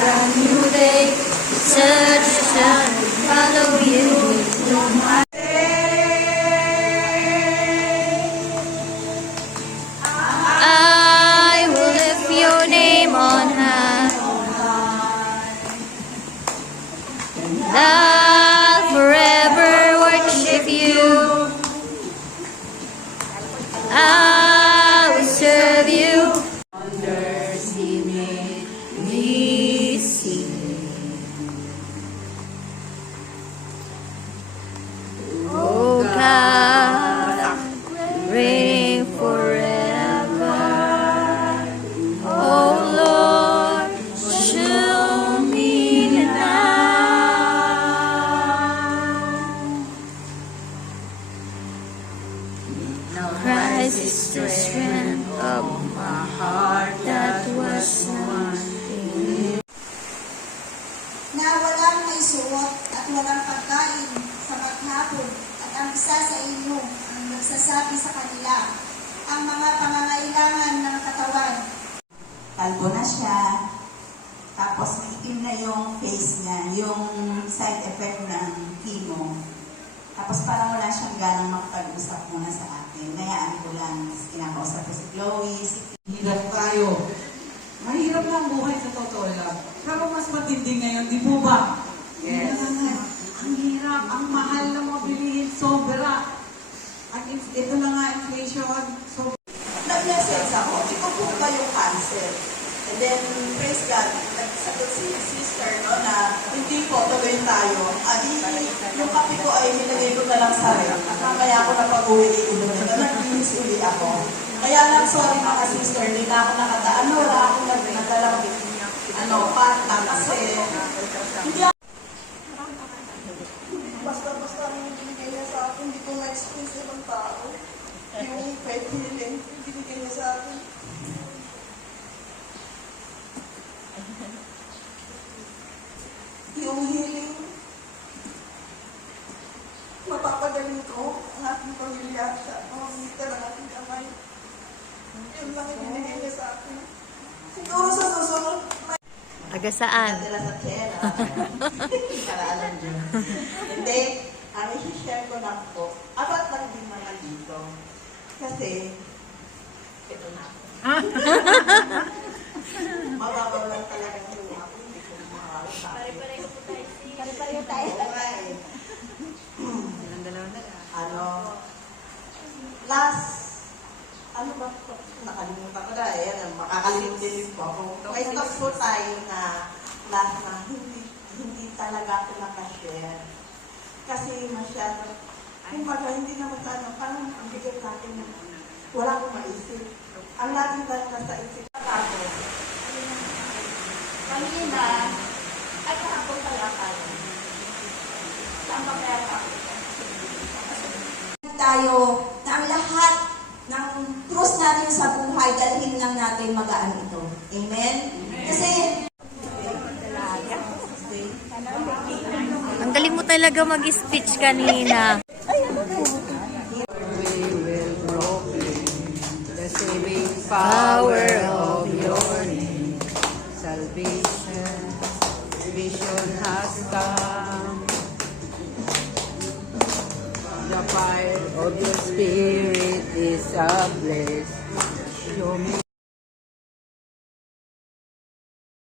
brand new day. Such a sun follow you. I will lift your name on high. I'll forever worship you. I will serve you. Wonders He made me see. Oh God, reign forever. Oh Lord, show me now. Christ is the strength of my heart that was wanting. Na walang may suot at walang pagkain sa maghapon, at ang isa sa inyo ang nagsasabi sa kanila ang mga pangangailangan ng katawan. Kalbo na siya, tapos itim na yung face niya, yung side effect ng chemo. Tapos parang wala siyang ganang makapag-usap muna sa akin. Ngayaan ko lang, kinakausap ko si Chloe, Hirap tayo. Mahirap na ang buhay sa totoo lang. Pero mas matindi ngayon, di po ba? Yes. Ang hirap, ang mahal na mabilihin, sobra. Ito na nga, inflation, sobra. nag-message ako, di ko po ba yung cancer? And then, praise God, nagsagot si sister, no, na hindi po, tuloy tayo. Yung kape ko ay nilagay ko na lang sa rin. Mamaya ako napag-uwi, iulo na. Nag-inis uli ako. Kaya lang, sorry mga sister, hindi na ako nakadaan. Wala akong nagdalang pata kasi hindi ako. Basta-basta ang binigay niya sa akin, hindi ko ma-explain sa ibang tao. Yung faith healing, binigay niya sa akin. Yung healing, mapapagaling ko ang aking pamilya sa pamamagitan ng aking kamay. Yun lang yung binigay niya sa akin. Siguro sa susunod, Taga saan? Nadala sa tiyera. Para alam nyo. Hindi, ang isi-share ko lang po, apat lang din mga dito. Kasi, ito na ako. Mababaw lang talaga ng luha ko, hindi ko makakasakit. pare-pareho tayo. Oo nga eh. Last, ano ba ito? Nakalimutan ko na eh. Makakalimutin din po ako. May talk po tayo na last na hindi talaga ako nakashare. Kasi masyado, kumbaga hindi naman tayo, parang ang bigat natin na wala akong maisip. Ang laging lang nasa isip ako. Kanina, ay kahapon pala tayo. Saan ba kaya tayo na ang lahat ng krus natin sa buhay, dalhin lang natin magaan ito. Amen? Kasi, Ang galing mo talaga mag-speech kanina. We will proclaim the saving Power of your name. Salvation, vision has come. The fire of your spirit is a blaze. Show me.